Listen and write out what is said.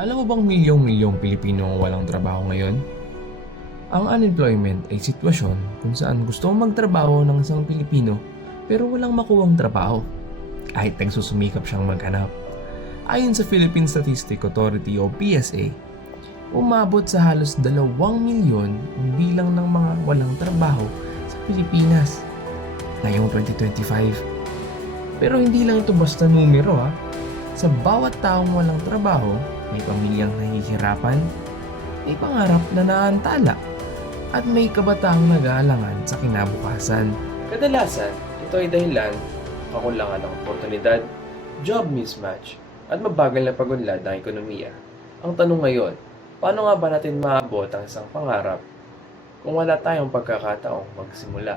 Alam mo bang milyong-milyong Pilipino ang walang trabaho ngayon? Ang unemployment ay sitwasyon kung saan gusto mong magtrabaho ng isang Pilipino pero walang makuwang trabaho kahit nagsusumikap siyang maghanap. Ayon sa Philippine Statistics Authority o PSA, umabot sa halos 2 milyon ang bilang ng mga walang trabaho sa Pilipinas ngayong 2025. Pero hindi lang ito basta numero ha. Sa bawat taong walang trabaho, may pamilyang nahihirapan, may pangarap na naantala, at may kabataang nag-aalangan sa kinabukasan. Kadalasan, ito ay dahilan kakulangan ng oportunidad, job mismatch, at mabagal na pag-unlad ng ekonomiya. Ang tanong ngayon, paano nga ba natin maabot ang isang pangarap kung wala tayong pagkakataong magsimula?